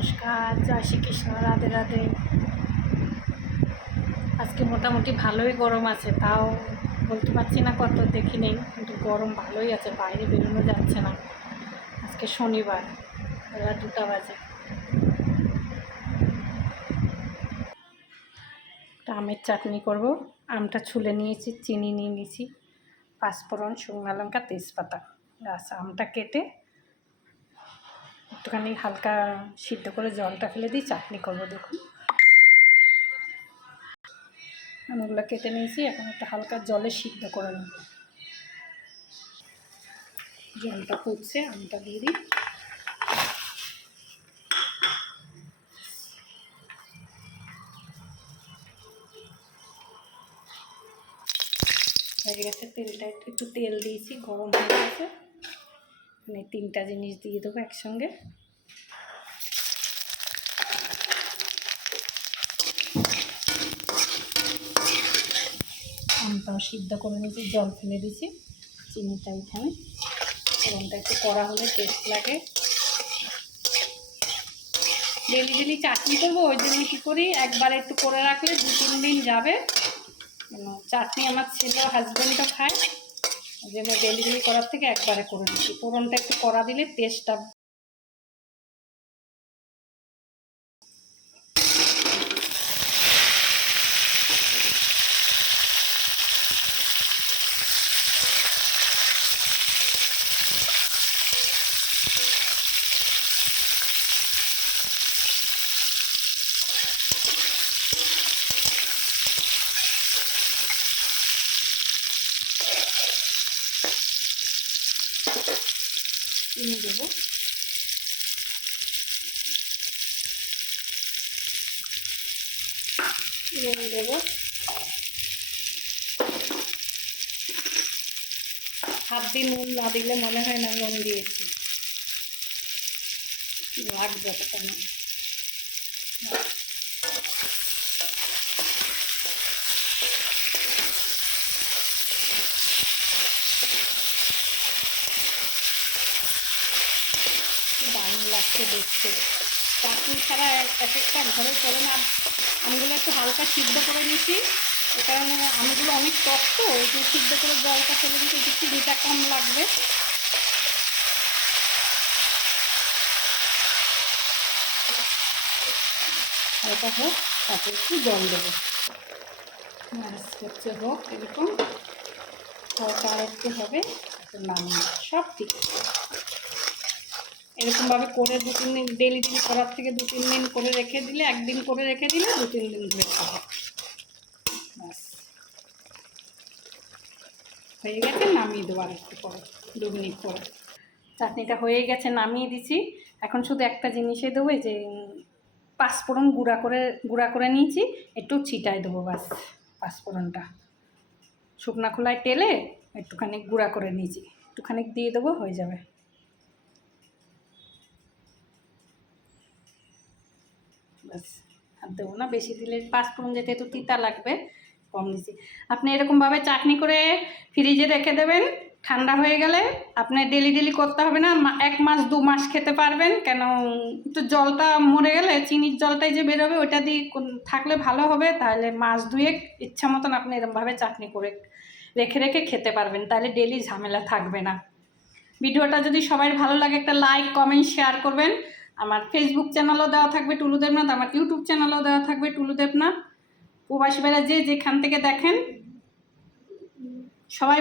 নমস্কার, জয় শ্রীকৃষ্ণ, রাধে রাধে। আজকে মোটামুটি ভালোই গরম আছে, তাও বলতে পারছি না কত দেখি নেই, কিন্তু গরম ভালোই আছে, বাইরে বেরোনো যাচ্ছে না। আজকে শনিবার, বেলা 2টা বাজে। আমের চাটনি করব। আমটা ছুলে নিয়েছি, চিনি নিয়ে নিয়েছি, পাঁচফোড়ন, শুকনো লঙ্কা, তেজপাতা। আমটা কেটে একটুখানি হালকা সিদ্ধ করে জলটা ফেলে দিয়ে চাটনি করব। দেখুন আমগুলো কেটে নিয়েছি, এখন একটু হালকা জলে সিদ্ধ করে নেব। জলটা ফুটছে, আমটা দিয়ে দিই। হয়ে গেছে, তেলটা একটু তেল দিয়েছি, গরম হয়ে গেছে। মানে 3টা জিনিস দিয়ে দেবো একসঙ্গে। আমটাও সিদ্ধ করে নিয়েছি, জল ফেলে দিয়েছি, চিনিটা এখানে। গরমটা একটু কড়া হলে টেস্ট লাগে। ডেলি চাটনি করবো, ওই জন্য কী করি, একবার একটু করে রাখলে 2-3 দিন যাবে। চাটনি আমার ছেলে হাজব্যান্ডও খায়, ওই জন্য ডেলি করার থেকে একবারে করে দিচ্ছি। ফোড়নটা একটু কড়া দিলে টেস্টটা চিনি দেবো। নুন দেবো, হাত দিয়ে নুন না দিলে মনে হয় না নুন দিয়েছি, লাগবে যতটা নুন। দারুণ লাগছে দেখতে। চাটনি ছাড়া একটা ঘরে চলে না। আমগুলো একটু হালকা সিদ্ধ করে নিয়েছি, এ কারণে আমগুলো অনেক টক, তো ওই যে সিদ্ধ করে জলটা ফেলে দিতে একটু চিনিটা কম লাগবে। এটা হোক, তারপর একটু জল দেবো। হচ্ছে হোক এরকম, হালকা একটু হবে, নামিয়ে সব ঠিক। এরকমভাবে করে 2-3 দিন ডেলি করার থেকে 2-3 দিন করে রেখে দিলে, একদিন করে রেখে দিলে 2-3 দিন ধরে খাবো। ব্যাস হয়ে গেছে, নামিয়ে দেবো আর একটু পরে, 2 মিনিট পরে। চাটনিটা হয়ে গেছে, নামিয়ে দিছি। এখন শুধু একটা জিনিসে দেবো, এই যে পাঁচফোড়ন গুঁড়া করে নিয়েছি, একটু ছিটায় দেবো। ব্যাস, পাঁচফোড়নটা শুকনা খোলায় তেলে একটুখানি গুঁড়া করে নিয়েছি, একটুখানি দিয়ে দেবো, হয়ে যাবে। ব্যাস, আর দেবো না বেশি, দিলে পাঁচফোড়ন যেতে একটু তিতা লাগবে, কম দিচ্ছি। আপনি এরকমভাবে চাটনি করে ফ্রিজে রেখে দেবেন, ঠান্ডা হয়ে গেলে আপনি ডেলি করতে হবে না, 1 মাস 2 মাস খেতে পারবেন। কেন, একটু জলটা মরে গেলে চিনির জলটাই যে বেরোবে, ওইটা দিয়ে থাকলে ভালো হবে। তাহলে মাস 2 ইচ্ছা মতন আপনি এরকমভাবে চাটনি করে রেখে খেতে পারবেন, তাহলে ডেলি ঝামেলা থাকবে না। ভিডিওটা যদি সবাই ভালো লাগে, একটা লাইক, কমেন্ট, শেয়ার করবেন। আমার ফেসবুক চ্যানেলও দেওয়া থাকবে টুলু দেবনাথ, আমার ইউটিউব চ্যানেলও দেওয়া থাকবে টুলু দেবনাথ। প্রবাসী ভাইরা যে যেখান থেকে দেখেন, সবাই